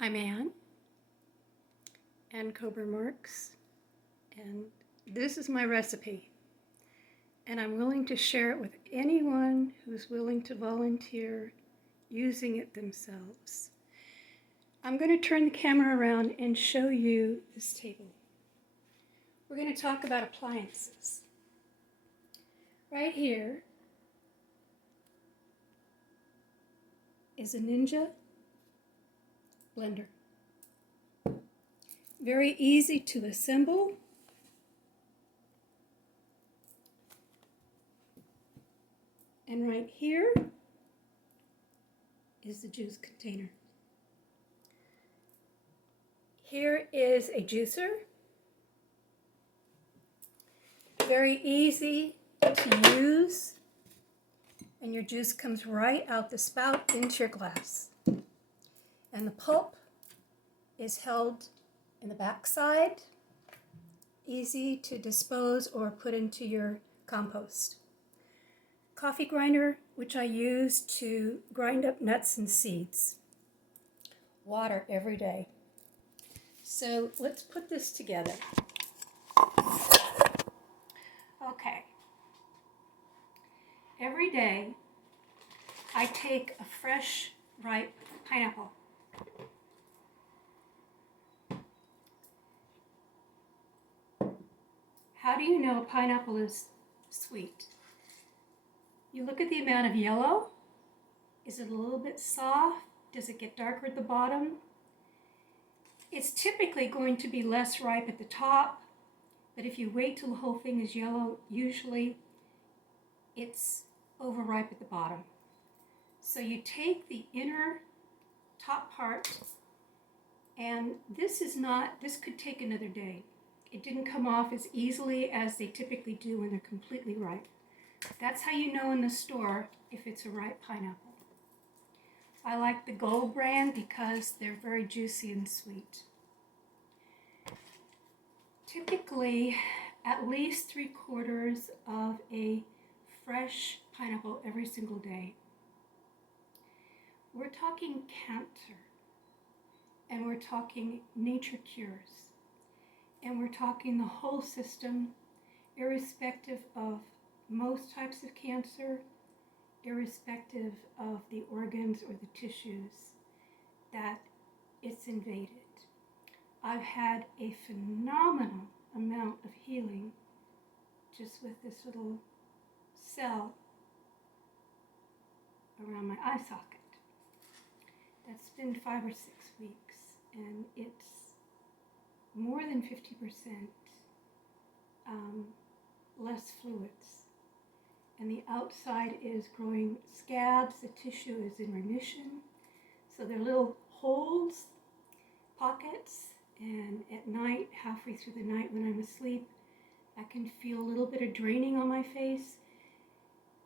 I'm Ann Coburn Marks, and this is my recipe. And I'm willing to share it with anyone who's willing to volunteer using it themselves. I'm going to turn the camera around and show you this table. We're going to talk about appliances. Right here is a Ninja blender. Very easy to assemble. And right here is the juice container. Here is a juicer. Very easy to use. And your juice comes right out the spout into your glass. And the pulp is held in the back side, easy to dispose or put into your compost. Coffee grinder, which I use to grind up nuts and seeds. Water every day. So let's put this together. Okay. Every day I take a fresh, ripe pineapple. How do you know a pineapple is sweet? You look at the amount of yellow. Is it a little bit soft? Does it get darker at the bottom? It's typically going to be less ripe at the top, but if you wait till the whole thing is yellow, usually it's overripe at the bottom. So you take the inner top part, and this could take another day. It didn't come off as easily as they typically do when they're completely ripe. That's how you know in the store if it's a ripe pineapple. I like the Gold brand because they're very juicy and sweet. Typically, at least 3/4 of a fresh pineapple every single day. We're talking cancer, and we're talking nature cures, and we're talking the whole system, irrespective of most types of cancer, irrespective of the organs or the tissues that it's invaded. I've had a phenomenal amount of healing just with this little cell around my eye socket. That's been 5 or 6 weeks, and it's more than 50% less fluids. And the outside is growing scabs, the tissue is in remission. So they're little holes, pockets, and at night, halfway through the night when I'm asleep, I can feel a little bit of draining on my face.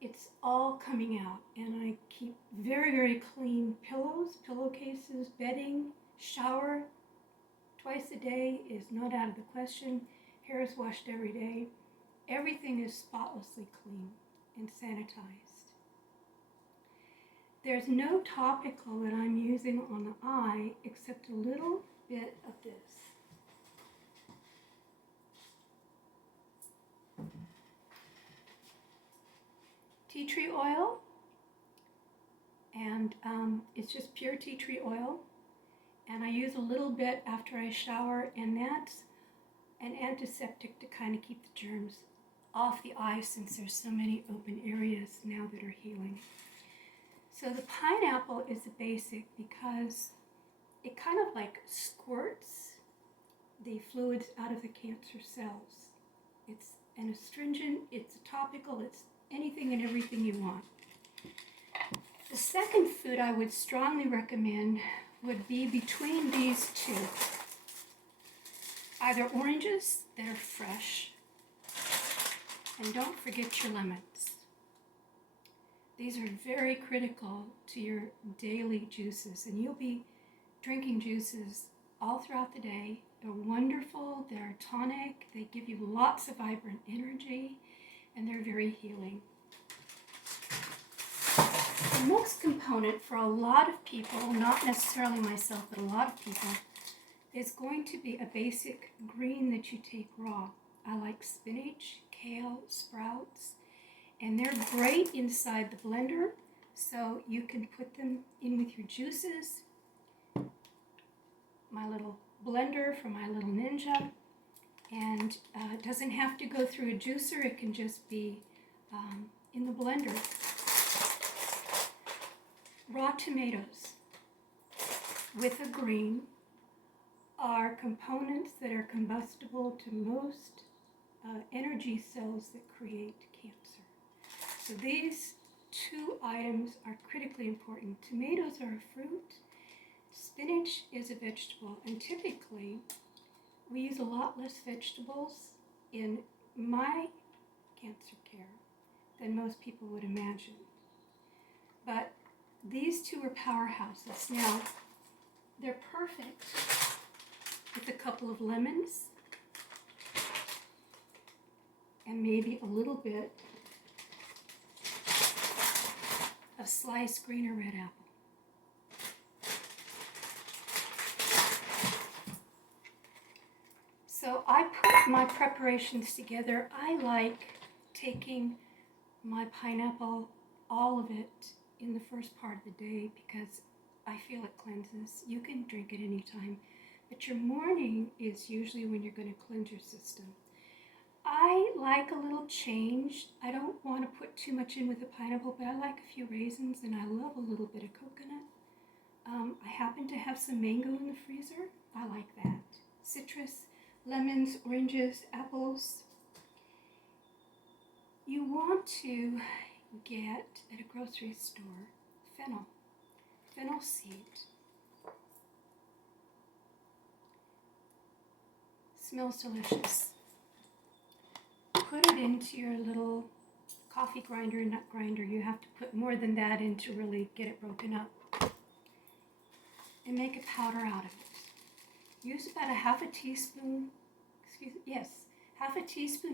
It's all coming out, and I keep very, very clean pillows, pillowcases, bedding, shower twice a day is not out of the question. Hair is washed every day. Everything is spotlessly clean and sanitized. There's no topical that I'm using on the eye except a little bit of this. Tea tree oil, and it's just pure tea tree oil, and I use a little bit after I shower, and that's an antiseptic to kind of keep the germs off the eye since there's so many open areas now that are healing. So the pineapple is the basic because it kind of like squirts the fluids out of the cancer cells. It's an astringent, it's a topical, it's anything and everything you want. The second food I would strongly recommend would be between these two. Either oranges that are fresh, and don't forget your lemons. These are very critical to your daily juices, and you'll be drinking juices all throughout the day. They're wonderful, they're tonic, they give you lots of vibrant energy, and they're very healing. The next component for a lot of people, not necessarily myself, but a lot of people, is going to be a basic green that you take raw. I like spinach, kale, sprouts, and they're great inside the blender, so you can put them in with your juices. My little blender from my little Ninja, and it doesn't have to go through a juicer, it can just be in the blender. Raw tomatoes with a green are components that are combustible to most energy cells that create cancer. So these two items are critically important. Tomatoes are a fruit. Spinach is a vegetable, and typically we use a lot less vegetables in my cancer care than most people would imagine. But these two are powerhouses. Now, they're perfect with a couple of lemons and maybe a little bit of sliced green or red apple. So I put my preparations together. I like taking my pineapple, all of it, in the first part of the day because I feel it cleanses. You can drink it anytime, but your morning is usually when you're going to cleanse your system. I like a little change. I don't want to put too much in with the pineapple, but I like a few raisins and I love a little bit of coconut. I happen to have some mango in the freezer. I like that. Citrus, lemons, oranges, apples. You want to get at a grocery store fennel seed. Smells delicious. Put it into your little coffee grinder, nut grinder. You have to put more than that in to really get it broken up. And make a powder out of it. Use about half a teaspoon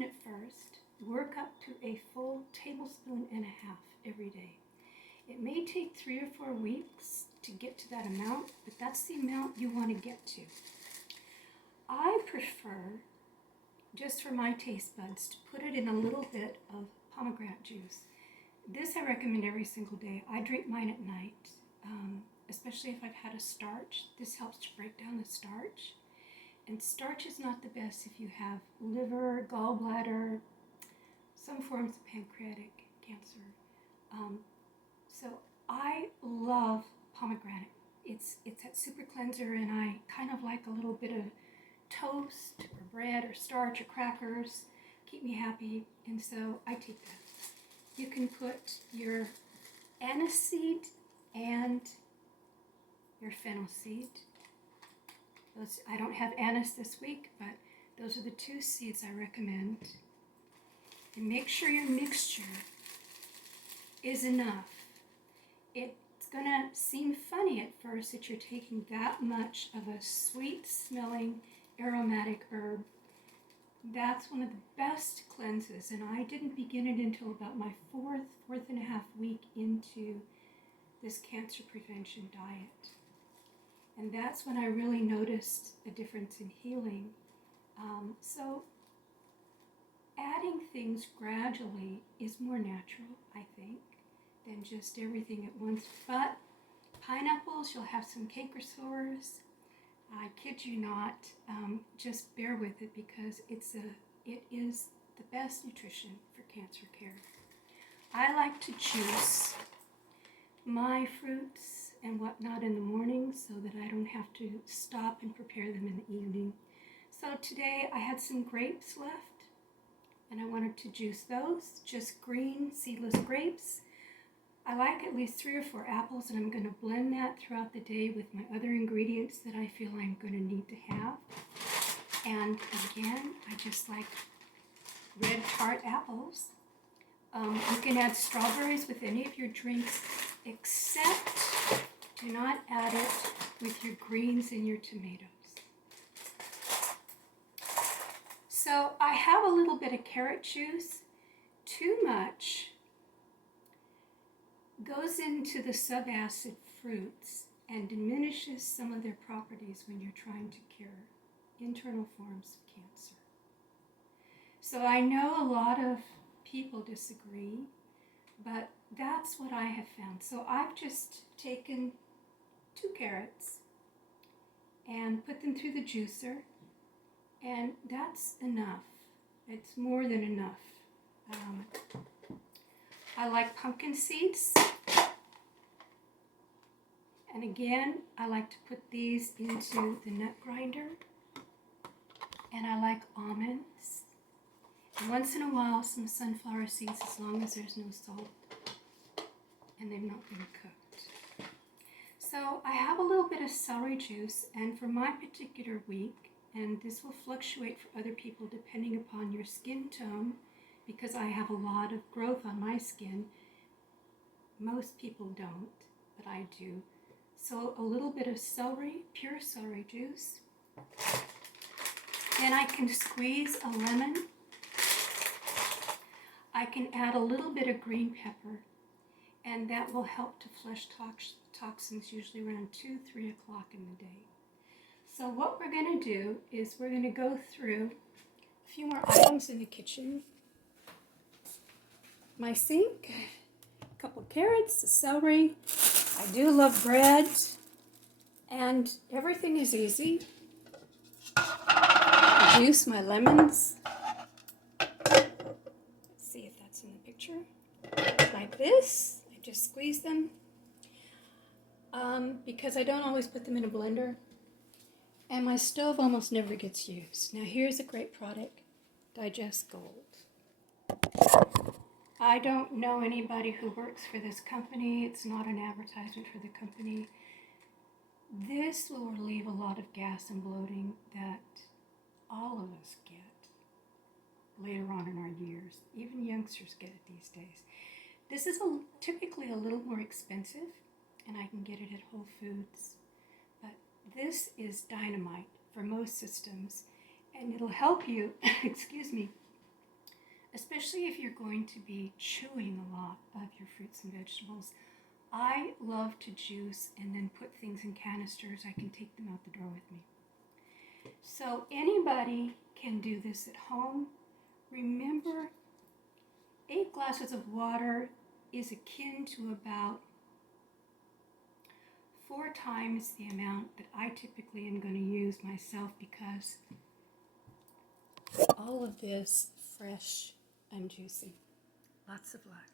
at first. Work up to a full tablespoon and a half every day. It may take 3 or 4 weeks to get to that amount, but that's the amount you want to get to. I prefer, just for my taste buds, to put it in a little bit of pomegranate juice. This I recommend every single day. I drink mine at night, especially if I've had a starch. This helps to break down the starch. And starch is not the best if you have liver, gallbladder, some forms of pancreatic cancer. So I love pomegranate. It's that super cleanser, and I kind of like a little bit of toast or bread or starch or crackers. Keep me happy, and so I take that. You can put your anise seed and your fennel seed. I don't have anise this week, but those are the 2 seeds I recommend. And make sure your mixture is enough. It's going to seem funny at first that you're taking that much of a sweet-smelling aromatic herb. That's one of the best cleanses, and I didn't begin it until about my fourth and a half week into this cancer prevention diet. And that's when I really noticed a difference in healing. So adding things gradually is more natural, I think, than just everything at once. But pineapples, you'll have some canker sores. I kid you not. Just bear with it because it is the best nutrition for cancer care. I like to juice my fruits and whatnot in the morning so that I don't have to stop and prepare them in the evening. So today I had some grapes left and I wanted to juice those, just green seedless grapes. I like at least 3 or 4 apples, and I'm going to blend that throughout the day with my other ingredients that I feel I'm going to need to have. And again, I just like red tart apples. You can add strawberries with any of your drinks, except do not add it with your greens and your tomatoes. So I have a little bit of carrot juice. Too much goes into the subacid fruits and diminishes some of their properties when you're trying to cure internal forms of cancer. So I know a lot of people disagree, but that's what I have found. So I've just taken 2 carrots and put them through the juicer, and that's enough. It's more than enough. I like pumpkin seeds, and again, I like to put these into the nut grinder, and I like almonds, and once in a while some sunflower seeds, as long as there's no salt and they've not been cooked. So I have a little bit of celery juice, and for my particular week, and this will fluctuate for other people depending upon your skin tone, because I have a lot of growth on my skin. Most people don't, but I do. So a little bit of celery, pure celery juice. Then I can squeeze a lemon. I can add a little bit of green pepper, and that will help to flush toxins usually around 2-3 o'clock in the day. So what we're going to do is we're going to go through a few more items in the kitchen. My sink, a couple of carrots, a celery. I do love bread, and everything is easy. Juice my lemons. Let's see if that's in the picture. Like this. I just squeeze them because I don't always put them in a blender. And my stove almost never gets used. Now here's a great product, Digest Gold. I don't know anybody who works for this company. It's not an advertisement for the company. This will relieve a lot of gas and bloating that all of us get later on in our years. Even youngsters get it these days. This is typically a little more expensive, and I can get it at Whole Foods. But this is dynamite for most systems, and it'll help you, excuse me, especially if you're going to be chewing a lot of your fruits and vegetables. I love to juice and then put things in canisters. I can take them out the door with me. So anybody can do this at home. Remember, 8 glasses of water is akin to about 4 times the amount that I typically am going to use myself, because all of this fresh and juicy. Lots of luck.